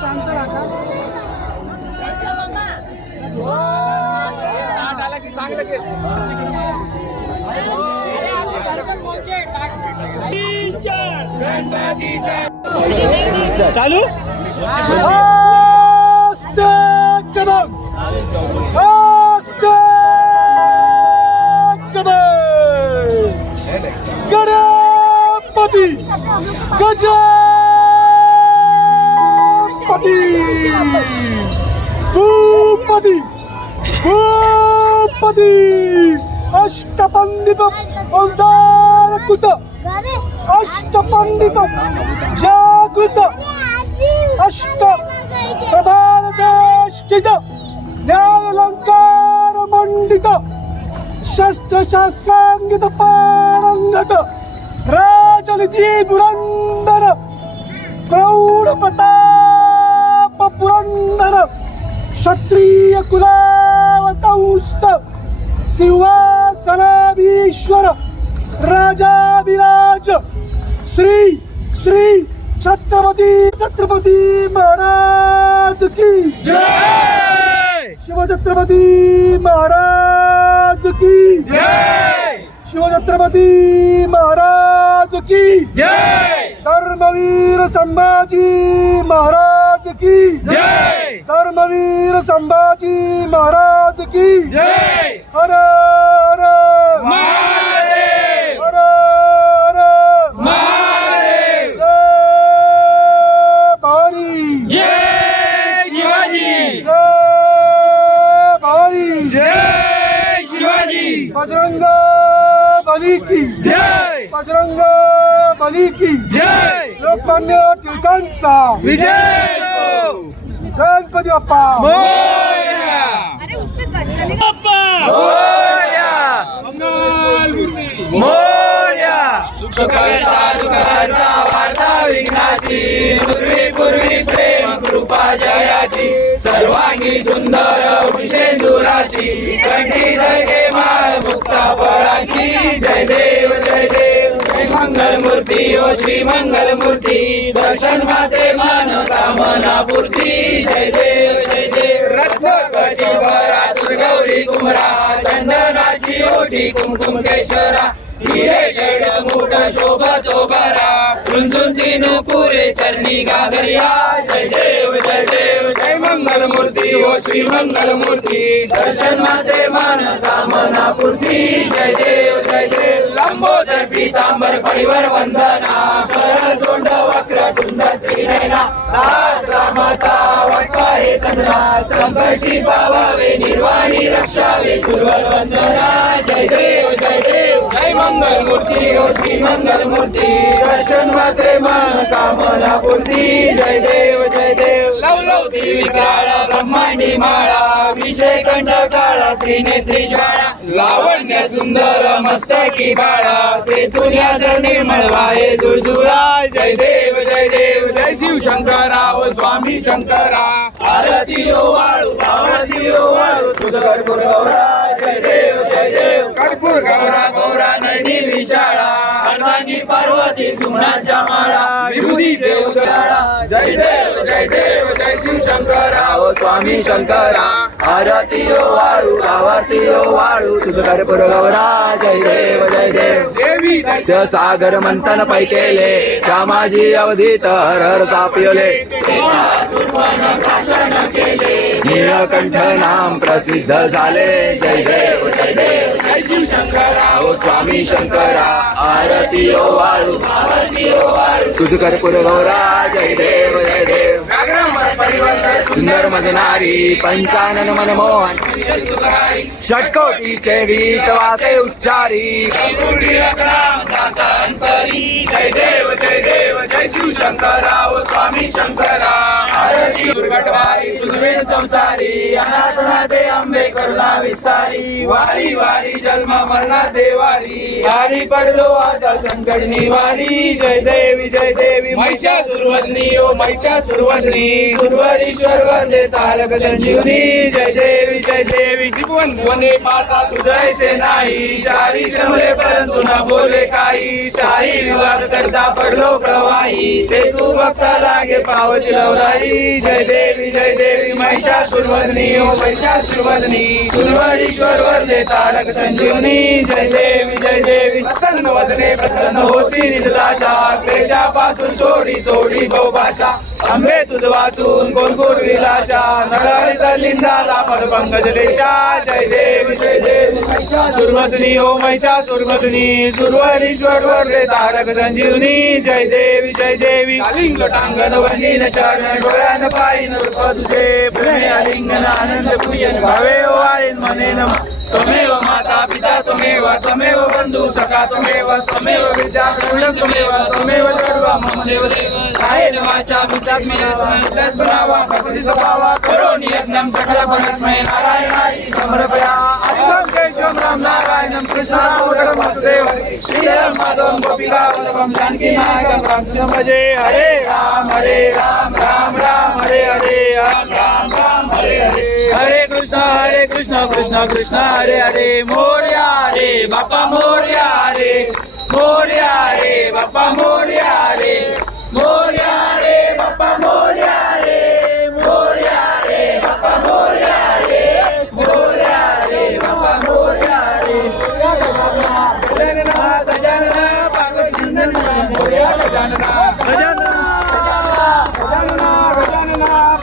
शांत राहा चालू गणपती गजपती भूपती भूपती अष्टपंडित औदारकृत अष्टपंडित जागृत अष्ट प्रधानदेष्टित न्यायालंकार मंडित शस्त्र शास्त्रांगित पारंगत राजनीती धुरंधर प्रौढ प्रताप पुरंदर क्षत्रिय कुलावतंस सिंहासनाधीश्वर राजाधिराज श्री श्री छत्रपती महाराज की जय। शिवछत्रपती महाराज की जय। शिवछत्रपती महाराज की जय। धर्मवीर संभाजी महाराज की जय। धर्मवीर संभाजी महाराज की जय। हर हर महादेव हर हर महादेव जय भवानी जय शिवाजी जय भवानी जय शिवाजी बजरंग बली की जय बजरंग बली की जय लोकमान्य टिळकांचा विजय गणपती बाप्पा मोरया मोरया मंगलमूर्ती मोरया सुख करता दुःखहर्ता वार्ता विघ्नाची पूर्वी प्रेम कृपा जयाची सर्वांगी सुंदर विशेंदुराची कंठी जय माळ मुक्ता फळाची जय देव जय मंगल मूर्ती ओ श्री मंगल मूर्ती दर्शन माते मान कामना पूर्ती जय देव रत्न कचिभरा गौरी कुमरा चंदनाची ओटी कुमकुम केशरा हिरे जड मोठ शोभा चोबारा रुंजून तीन पुरे चरणी गागरिया जय देव जय मंगल मूर्ती ओ श्री मंगल मूर्ती दर्शन माते मान कामना पूर्ती जय देव लंबोदर पीतांबर फळीवर वंदना सरळ सोंड वक्र तुंड त्रिनयना राज रामाचा वाटवा हे चंद्रा संकटी पावावे निर्वाणी रक्षावे सुरवर वंदना जय देव जय मंगल मूर्ती ओ श्री मंगल मूर्ती दर्शन मात्रे मान कामना पूर्ती जय देव लवलवती विक्राळ ब्रह्मांडी माळा विषय कंठ काळा त्रिनेत्री ज्वाळा लावण्य सुंदर मस्तकी बाळा ते दुनियाचा निर्मळ वाहे दुर्जुळा जय देव जय शिव शंकरा ओ स्वामी शंकरा आरती ओ वाळू तुझं कर्पूर गौरा जय देव कर्पूर गौरा गौरा नैनी विशाळा हनुमानी पार्वती सुमनांच्या माळा विभूतीचे उदयाळा जय देव जय शिव शंकरा ओ स्वामी शंकरा आरती ओ वाळू तुझं कर्पूर गौरा जय देव देवी दैत्य सागर मंथन पै केले श्यामाजी अवधीत हर तापले नीलकंठ नाम प्रसिद्ध झाले जय देव जय शिव शंकरा ओ स्वामी शंकरा आरती ओ वाळू तुझं कर्पूर गौरा जय देव सुंदर मजनारी पंचानन मनमोहन षटकोटीचे वीत वासे उच्चारी जय देव जय शिव शंकरा ओ स्वामी शंकरा आरती दुर्गटवारी तुझे दीन संसारी अनाथनाथे अंबे करुणा विस्तारी वारी वारी जन्म मरणा देवारी वारी पडलो आता संकट निवारी जय देवी महिषासुरवदनी ओ महिषासुरवदनी सुरवरीश्वर वंदे तारक संजीवनी जय देवी त्रिभुवन भुवने माता तुझे से नाही चारी श्रमले परंतु न बोले काही शाही विवाद करता पडलो प्रवाही ते तू भक्ता लागे पावती लवलाई जय देवी महिषासुरवदनी ओ महिषासुरवदनी सुरवरीश्वर वंदे तारक संजीवनी जय देवी प्रसन्न वदने प्रसन्न होसी निजदाशा क्लेशापासून सोडी तोडी बहुभाषा अंबे तुझ वाचून कोण विलाशा नळहरित लिंगाला पदपंकज लेशा जय देवी महिषासुरवदनी ओ महिषासुरवदनी सुरवरीश्वर वरदे तारक संजीवनी जय देवी कालिंग लोटांगण वंदीन चरण डोळ्यान पायीन रूप तुझे प्रेमे आलिंगन आनंद प्रियन भावे ओ आयन मने नम त्वमेव माता पिता त्वमेव बंधु सखा त्वमेव विद्या प्रवीण त्वमेव सर्व मम देव कायेन वाचा विचात्मना बनावा प्रकृती स्वभावा करोमि यज्ञं सकल परस्मै नारायणाय समर्पया आदितं केशवं राम नारायणं कृष्ण रामकरं वसुदेव श्रीराम माधवं गोपिका वल्लभं जानकी नायकं रामचंद्रं भजे हरे राम राम राम हरे हरे राम हरे हरे हरे कृष्ण कृष्ण हरे हरे मोरया रे बापा मोरया रे बापा मोरया रे बापा मोरया रे बापा मोरया रे बापा मोरया रे गजानना पार्वती नंदन मोरया गजानना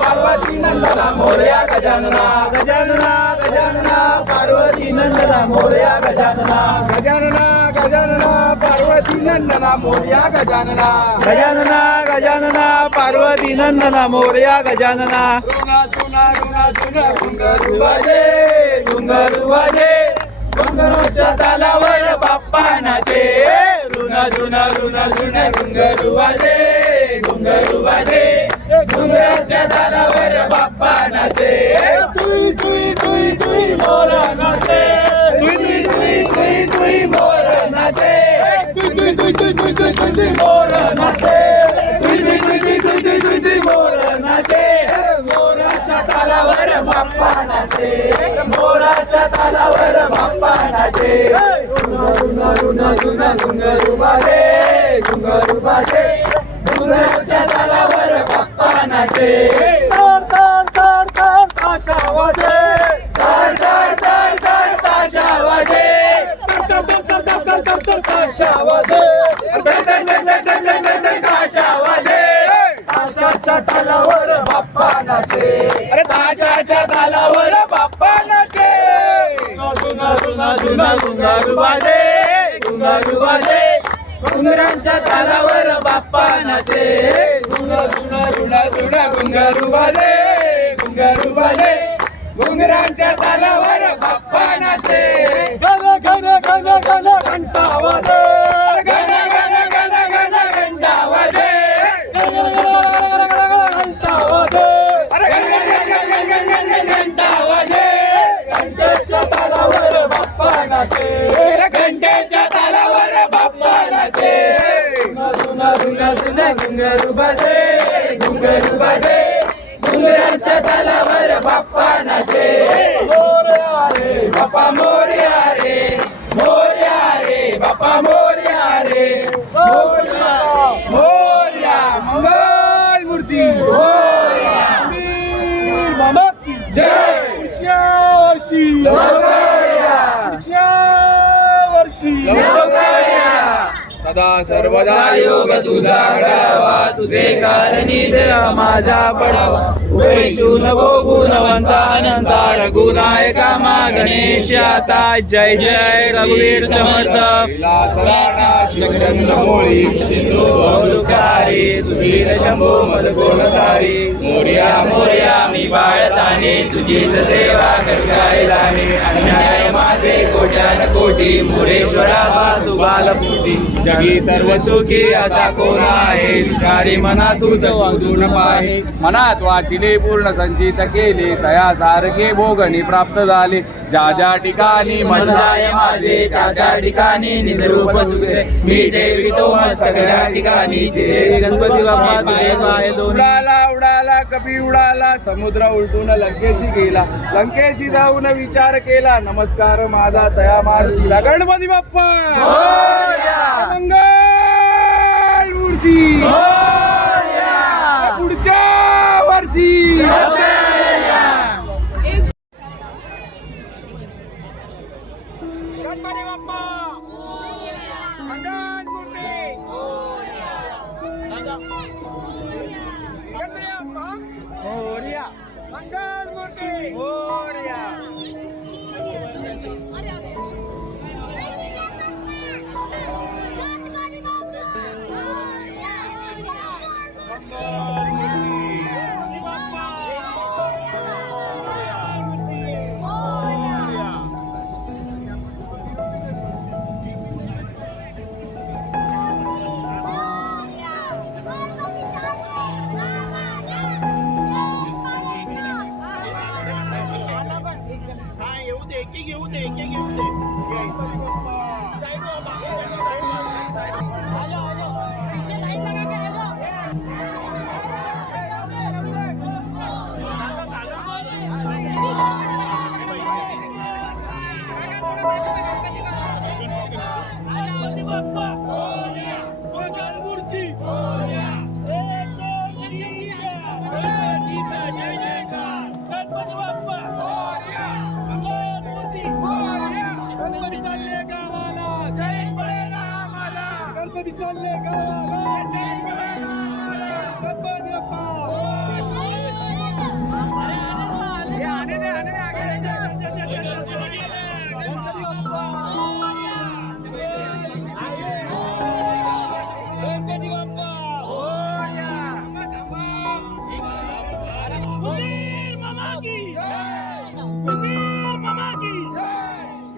पार्वती नंदना मोरया गजानना पार्वती नंदना मोरया गजानना पार्वती नंदना मोरया गजानना पार्वती नंदना मोरया गजानना घुंगरू वाजे घुंगरूच्या तालावर बाप्पा नाचे रुना घुंगरू वाजे घुंगराच्या तालावर बाप्पा नाचे तुई मोर नाचे मोर नाचे मोर नाचे मोराच्या तालावर बाप्पा नाचे रुना घुंगरू बाजे घुंगराच्या तालावर बाप्पा नाचे ताशा वाजे ताशा वाजे ताशाच्या तालावर बाप्पा नाचे अरे ताशाच्या तालावर बाप्पा नाचे घुंगरू वाजे घुंगरांच्या तालावर बाप्पा नाचे घुंगरू वाजे घुंगरांच्या तालावर बाप्पा नाचे घन घंटा वाजे घंटा वाजे घंटा वाजे घंटेच्या तालावर बाप्पा नाचे घंटेच्या तालावर बाप्पा नाचे घुंगरू बाजे घुंगरांच्या तालावर बाप्पा नाचे बाप्पा मोरया रे बाप्पा मोरया रे मोरया मंगल मूर्ती मामा की जय वर्षी सदा सर्वदा योग तुझा घडावा तुझे कारणी देवा माझा पडावा उपेक्षू नको गुणवंता अनंता रघुनायका मा गणेशाता जय जय रघुवीर समर्थ चंद्रमोळी सिंधू अवलुकारी तुझी शंभो मदगोणकारी मोर्या मोर्या मी बाळताने तुझीच सेवा करता येईल अन्याय जय माझे कोट्यान कोटी मोरेश्वरा तू बालपोटी जगी सर्व सुखी असा कोण आहे विचारी मना तुझ शोधून पाहे मनात वाचिले पूर्ण संचित केले तया सारखे भोगणी प्राप्त झाले ज्या ज्या ठिकाणी मन जाय माझे त्या त्या ठिकाणी निजरूप तुझे मी ठेवितो सगळ्या ठिकाणी ते गणपती बाप्पा तुझे पाय दोन उडाला उडाला कपी उडाला समुद्र उलटून लंकेशी गेला लंकेशी जाऊन विचार केला नमस्कार माझा तया मारुतीला गणपती बाप्पा मंगल मूर्ती पुढच्या वर्षी गणपती बाप्पा मंगल मूर्ती गणपती बाप्पा मोरया मंगल मूर्ती मोरया येऊ दे येऊ दे गणपती चालले गावाला गणपती चालले गावाला गणपती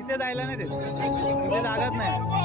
इथे जायला नाही देत इथे जागत नाही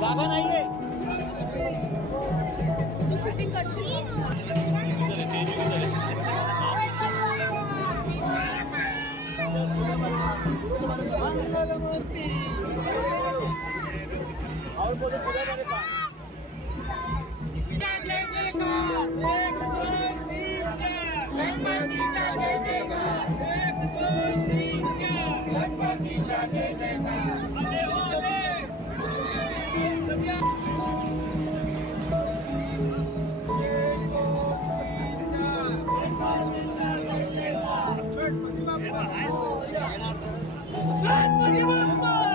जागा नाहीये शूटिंग करशील गणपती बाप्पा